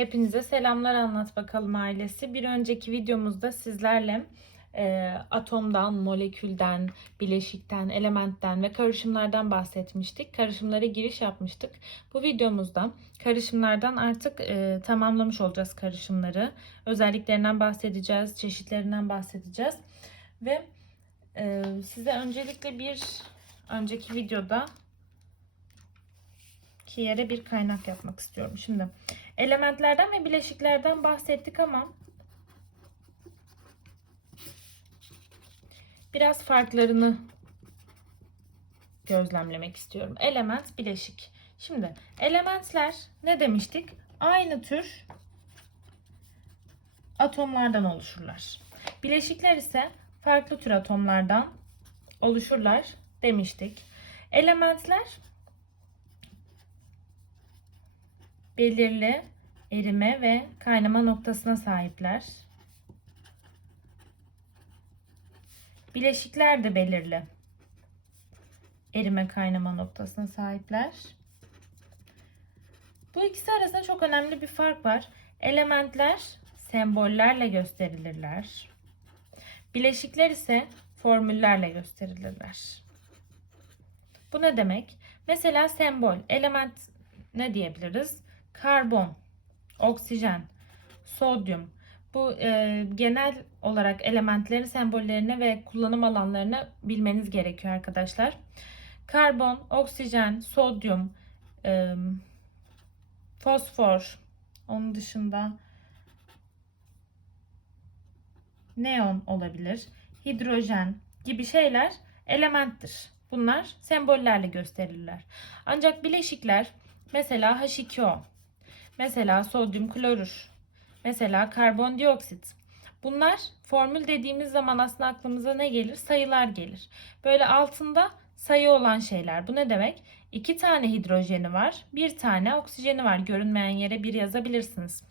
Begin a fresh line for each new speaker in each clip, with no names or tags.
Hepinize selamlar anlat bakalım ailesi. Bir önceki videomuzda sizlerle e, atomdan, molekülden, bileşikten, elementten ve karışımlardan bahsetmiştik. Karışımlara giriş yapmıştık. Bu videomuzda karışımlardan artık e, tamamlamış olacağız karışımları. Özelliklerinden bahsedeceğiz, çeşitlerinden bahsedeceğiz. Ve e, size öncelikle bir önceki videoda ki yere bir kaynak yapmak istiyorum. Şimdi elementlerden ve bileşiklerden bahsettik ama biraz farklarını gözlemlemek istiyorum. Element, bileşik. Şimdi elementler ne demiştik? Aynı tür atomlardan oluşurlar. Bileşikler ise farklı tür atomlardan oluşurlar demiştik. Elementler belirli erime ve kaynama noktasına sahipler. Bileşikler de belirli erime kaynama noktasına sahipler. Bu ikisi arasında çok önemli bir fark var. Elementler sembollerle gösterilirler. Bileşikler ise formüllerle gösterilirler. Bu ne demek? Mesela sembol, element ne diyebiliriz? Karbon, oksijen, sodyum. Bu e, genel olarak elementlerin sembollerini ve kullanım alanlarını bilmeniz gerekiyor arkadaşlar. Karbon, oksijen, sodyum, e, fosfor, onun dışında neon olabilir, hidrojen gibi şeyler elementtir. Bunlar sembollerle gösterirler. Ancak bileşikler mesela H2O, mesela sodyum klorür, mesela karbondioksit. Bunlar formül dediğimiz zaman aslında aklımıza ne gelir? Sayılar gelir. Böyle altında sayı olan şeyler. Bu ne demek? İki tane hidrojeni var, bir tane oksijeni var. Görünmeyen yere bir yazabilirsiniz.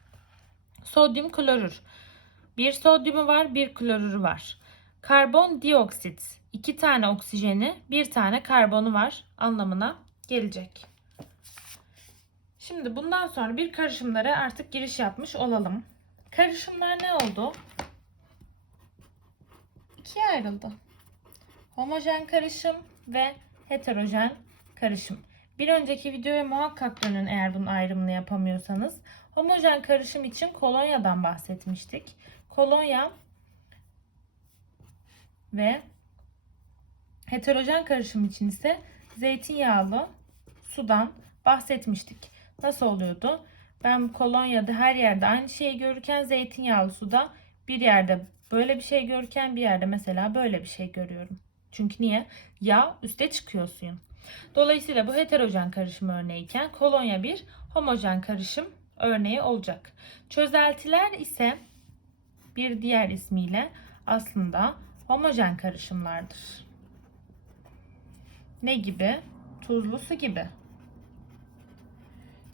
Sodyum klorür. Bir sodyumu var, bir klorürü var. Karbondioksit. iki tane oksijeni, bir tane karbonu var anlamına gelecek. Şimdi bundan sonra bir karışımlara artık giriş yapmış olalım. Karışımlar ne oldu? İkiye ayrıldı. Homojen karışım ve heterojen karışım. Bir önceki videoya muhakkak dönün eğer bunun ayrımını yapamıyorsanız. Homojen karışım için kolonyadan bahsetmiştik. Kolonya ve heterojen karışım için ise zeytinyağlı sudan bahsetmiştik. Nasıl oluyordu? Ben kolonyada her yerde aynı şeyi görürken zeytinyağlı suda bir yerde böyle bir şey görürken bir yerde mesela böyle bir şey görüyorum. Çünkü niye? Yağ üste çıkıyor suyun. Dolayısıyla bu heterojen karışım örneğiyken kolonya bir homojen karışım örneği olacak. Çözeltiler ise bir diğer ismiyle aslında homojen karışımlardır. Ne gibi? Tuzlu su gibi.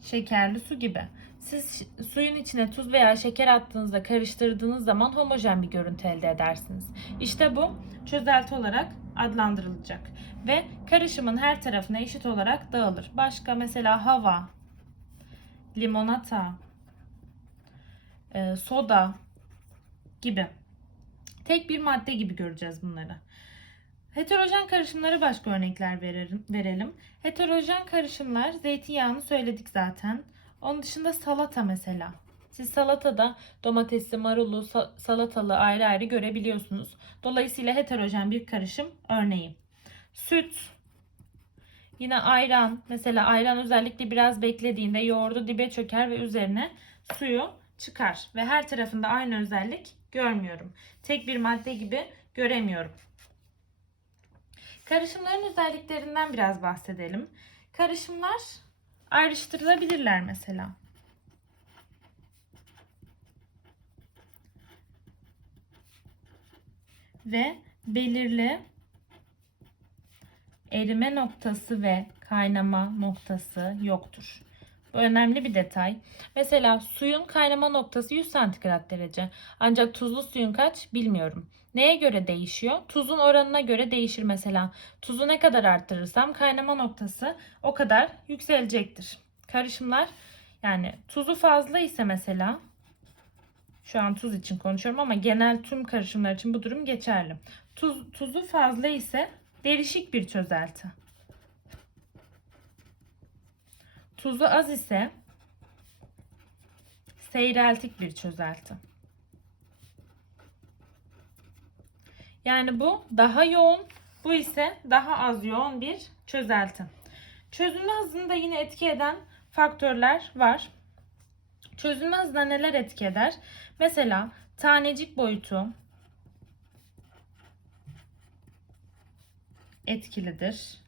Şekerli su gibi. Siz suyun içine tuz veya şeker attığınızda karıştırdığınız zaman homojen bir görüntü elde edersiniz. İşte bu çözelti olarak adlandırılacak ve karışımın her tarafına eşit olarak dağılır. Başka mesela hava, limonata, e, soda gibi. Tek bir madde gibi göreceğiz bunları. Heterojen karışımlara başka örnekler verelim. Heterojen karışımlar zeytinyağını söyledik zaten. Onun dışında salata mesela. Siz salatada domatesli, marulu, salatalı ayrı ayrı görebiliyorsunuz. Dolayısıyla heterojen bir karışım örneği. Süt, yine ayran. Mesela ayran özellikle biraz beklediğinde yoğurdu dibe çöker ve üzerine suyu çıkar. Ve her tarafında aynı özellik görmüyorum. Tek bir madde gibi göremiyorum. Karışımların özelliklerinden biraz bahsedelim. Karışımlar ayrıştırılabilirler mesela. Ve belirli erime noktası ve kaynama noktası yoktur. Bu önemli bir detay. Mesela suyun kaynama noktası 100 santigrat derece. Ancak tuzlu suyun kaç bilmiyorum. Neye göre değişiyor? Tuzun oranına göre değişir mesela. Tuzu ne kadar arttırırsam kaynama noktası o kadar yükselecektir. Karışımlar Yani tuzu fazla ise mesela şu an tuz için konuşuyorum ama genel tüm karışımlar için bu durum geçerli. Tuz, tuzu fazla ise derişik bir çözelti. Tuzu az ise seyreltik bir çözelti. Yani bu daha yoğun, bu ise daha az yoğun bir çözelti. Çözünme hızında yine etki eden faktörler var. Çözünme hızına neler etki eder? Mesela tanecik boyutu etkilidir.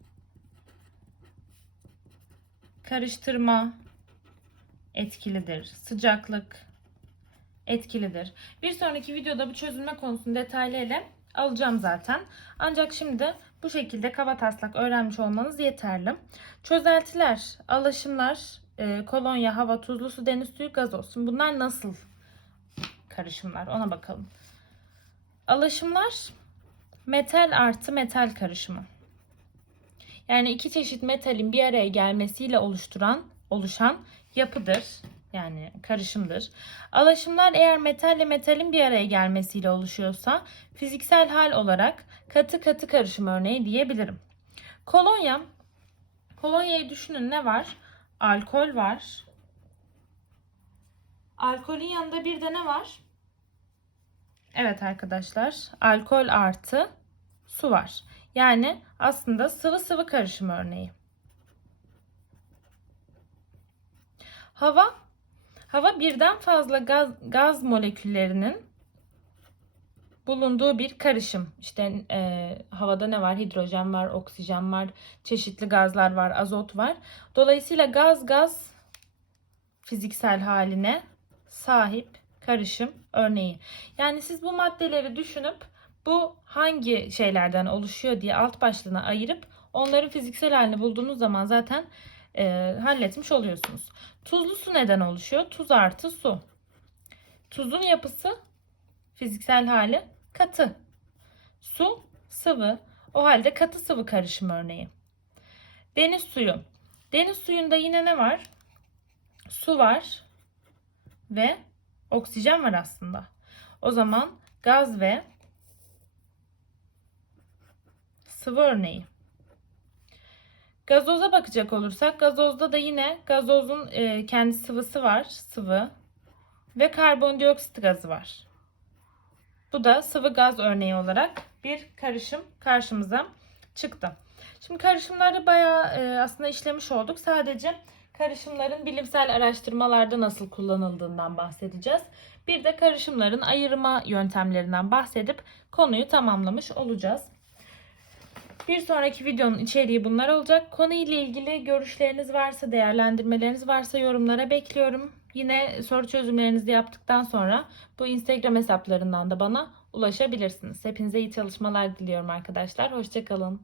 Karıştırma etkilidir. Sıcaklık etkilidir. Bir sonraki videoda bu çözülme konusunu detaylı ele alacağım zaten. Ancak şimdi bu şekilde kaba taslak öğrenmiş olmanız yeterli. Çözeltiler, alaşımlar, e, kolonya, hava, tuzlu su, deniz suyu, gazoz. Şimdi bunlar nasıl karışımlar? Ona bakalım. Alaşımlar metal artı metal karışımı. Yani iki çeşit metalin bir araya gelmesiyle oluşturan, oluşan yapıdır. Yani karışımdır. Alaşımlar eğer metalle metalin bir araya gelmesiyle oluşuyorsa fiziksel hal olarak katı katı karışım örneği diyebilirim. Kolonya, kolonyayı düşünün ne var? Alkol var. Alkolün yanında bir de ne var? Evet arkadaşlar, alkol artı su var. Yani aslında sıvı sıvı karışım örneği. Hava Hava birden fazla gaz, gaz moleküllerinin bulunduğu bir karışım. İşte e, havada ne var? Hidrojen var, oksijen var, çeşitli gazlar var, azot var. Dolayısıyla gaz gaz fiziksel haline sahip karışım örneği. Yani siz bu maddeleri düşünüp bu hangi şeylerden oluşuyor diye alt başlığına ayırıp onların fiziksel halini bulduğunuz zaman zaten e, halletmiş oluyorsunuz. Tuzlu su neden oluşuyor? Tuz artı su. Tuzun yapısı fiziksel hali katı. Su sıvı. O halde katı sıvı karışım örneği. Deniz suyu. Deniz suyunda yine ne var? Su var ve oksijen var aslında. O zaman gaz ve sıvı örneği. Gazoza bakacak olursak gazozda da yine gazozun e, kendi sıvısı var. Sıvı. Ve karbondioksit gazı var. Bu da sıvı gaz örneği olarak bir karışım karşımıza çıktı. Şimdi karışımları bayağı e, aslında işlemiş olduk. Sadece karışımların bilimsel araştırmalarda nasıl kullanıldığından bahsedeceğiz. Bir de karışımların ayırma yöntemlerinden bahsedip konuyu tamamlamış olacağız. Bir sonraki videonun içeriği bunlar olacak. Konuyla ilgili görüşleriniz varsa, değerlendirmeleriniz varsa yorumlara bekliyorum. Yine soru çözümlerinizi yaptıktan sonra bu Instagram hesaplarından da bana ulaşabilirsiniz. Hepinize iyi çalışmalar diliyorum arkadaşlar. Hoşçakalın.